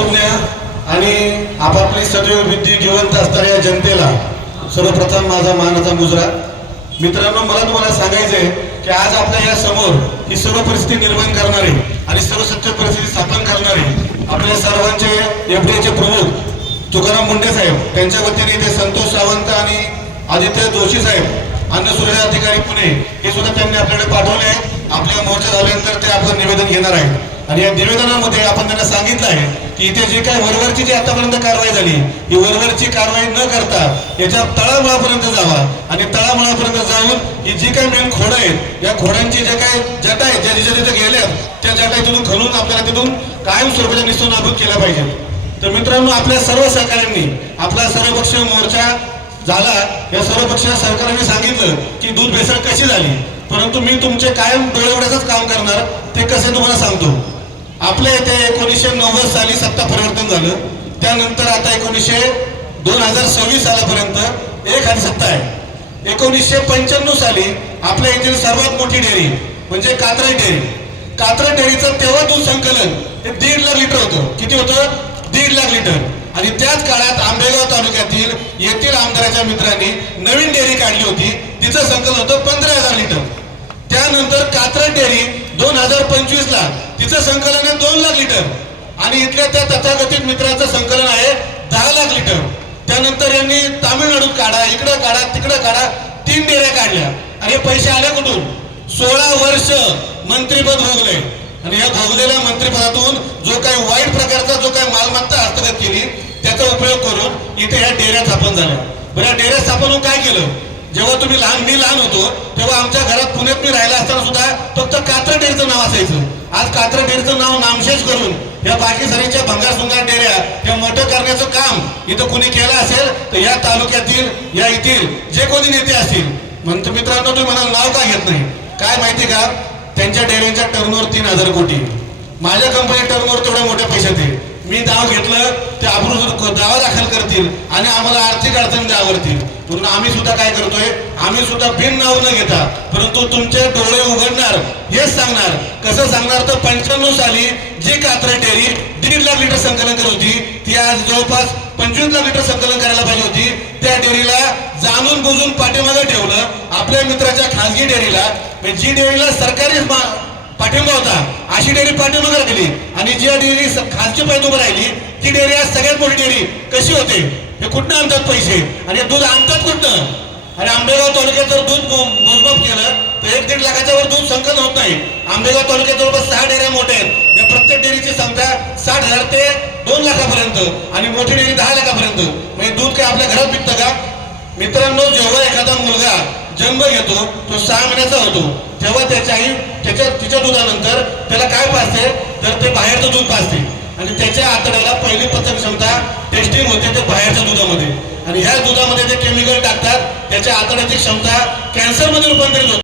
सर्वज्ञ आणि आपापली सदैव बुद्धी जिवंत असणाऱ्या जनतेला सर्वप्रथम माझा मानाचा मुजरा। मित्रांनो, मला तुम्हाला सांगायचं आहे की आज आपल्या या समोर ही सर्व परिस्थिती निर्माण करणारे आणि सर्व सत्य परिस्थिती स्थापन करणारे आपल्या सर्वांचे एफडीएचे प्रमुख तुकाराम मुंडे साहेब, त्यांच्या वतीने इथे संतोष सावंत आणि आदित्य जोशी साहेब, अन्न सुरक्षा अधिकारी पुणे, हे सुद्धा त्यांनी आपल्याकडे पाठवले आहे। आपल्या मोर्चा झाल्यानंतर ते आपलं निवेदन घेणार आहेत आणि या निवेदनामध्ये आपण त्यांना सांगितलं आहे की इथे जे काही वरवरची जी आतापर्यंत कारवाई झाली, ही वरवरची कारवाई न करता याच्या तळामुळापर्यंत जावा आणि तळामुळापर्यंत जाऊन ही जी काही मेन खोडं आहेत, या खोडांची जे काही जटा आहेत, ज्या जिथे तिथे गेल्यात, त्या जटा तिथून खणून आपल्याला तिथून कायमस्वरूपाच्या निस्तनाबूत केल्या पाहिजेत। तर मित्रांनो, आपल्या सर्व सहकाऱ्यांनी आपला सर्वपक्षीय मोर्चा झाला। या सर्वपक्षीय सरकारने सांगितलं की दूध भेसळ कशी झाली, परंतु मी तुमचे कायम डोळेवड्याचंच काम करणार। ते कसे तुम्हाला सांगतो। आपल्या इथे 1990 साली सत्ता परिवर्तन झालं, त्यानंतर आता 2026 सालापर्यंत एक हाती सत्ता आहे। 1995 साली आपल्या येथील सर्वात मोठी डेअरी म्हणजे कात्रज डेअरी, कात्रज डेअरीचं तेव्हा दूध संकलन हे 1.5 लाख लिटर होतं। किती होतं? 1.5 लाख लिटर। आणि त्याच काळात आंबेगाव तालुक्यातील येथील आमदाराच्या मित्रांनी नवीन डेअरी काढली होती, तिचं संकलन होतं 15,000 लिटर। त्यानंतर कात्रज डेअरी 2025 ला तिचं संकलन आहे 2 लाख लिटर आणि इथल्या त्या तथाकथित मित्राचं संकलन आहे 10 लाख लिटर। त्यानंतर यांनी तामिळनाडूत काढा, इकडं काढा, तिकडं काढा, 3 डेअऱ्या काढल्या आणि हे पैसे आले कुठून? 16 वर्ष मंत्रिपद भोगले आणि या भोगलेल्या मंत्रिपदातून जो काही वाईट प्रकारचा जो काही मालमत्ता हस्तगत केली त्याचा उपयोग करून इथे ह्या डेअऱ्या स्थापन झाल्या। बरं, या डेअऱ्या स्थापन होऊन काय केलं? जेव्हा मी लहान होतो तेव्हा आमच्या घरात पुण्यात मी राहिला असताना सुद्धा फक्त कात्रज डेअरीचं नाव असायचं। आज कात्रज डेअरीचं नाव नामशेष करून या बाकी सारीच्या भंगारसुंगार डेअऱ्या हे मोठं करण्याचं काम इथं कुणी केलं असेल तर या तालुक्यातील या येथील जे कोणी नेते असतील। म्हणतो मित्रांनो, तुम्ही म्हणाल नाव का घेत नाही? काय माहिती का, त्यांच्या डेअरींच्या टर्नओव्हर 3,000 कोटी, माझ्या कंपनी टर्नओव्हर तेवढ्या मोठ्या पैशात आहे। मी नाव घेतलं ते आपण दावा दाखल करतील आणि आम्हाला आर्थिक अडचण द्यावरतील, म्हणून आम्ही सुद्धा काय करतोय, आम्ही सुद्धा बिन नाव न घेता परंतु तुमचे डोळे उघडणार, हेच सांगणार। कसं सांगणार तर 95 साली जी कात्रज डेअरी 1.5 लाख लिटर संकलन करत होती, ती आज जवळपास 25 लाख लिटर संकलन करायला पाहिजे होती। त्या डेअरीला जाणून बुजून पाठीमागे ठेवलं आपल्या मित्राच्या खासगी डेअरीला। जी डेअरीला सरकारी पाठिंबा होता अशी डेअरी पाठीमागे राहिली आणि जी डेअरी खासगी पायी उभं राहिली ती डेअरी आज सगळ्यात मोठी डेअरी कशी होते? हे कुठनं आणतात पैसे आणि दूध आणतात कुठनं? आणि आंबेगाव तालुक्यात जर दूध मोजमाप केलं तर 1-1.5 लाखाच्या वर दूध संकलन होत नाही। आंबेगाव तालुक्यात जवळपास 6 डेअऱ्या मोठ्या आहेत। या प्रत्येक डेअरीची संख्या 60,000 ते 2 लाखापर्यंत आणि मोठी डेअरी 10 लाखापर्यंत। म्हणजे दूध काय आपल्या घरात पिकतं का? मित्रांनो, जेव्हा एखादा मुलगा जन्म घेतो तो 6 महिन्याचा होतो तेव्हा तिच्या दुधानंतर त्याला काय पाजते तर ते बाहेरचं दूध पाजते आणि त्याच्या आतड्याला पहिली पचन क्षमता टेस्टिंग होते ते बाहेरच्या दुधामध्ये आणि ह्या दुधामध्ये ते केमिकल टाकतात, त्याच्या आतड्याची क्षमता कॅन्सरमध्ये रूपांतरित होते।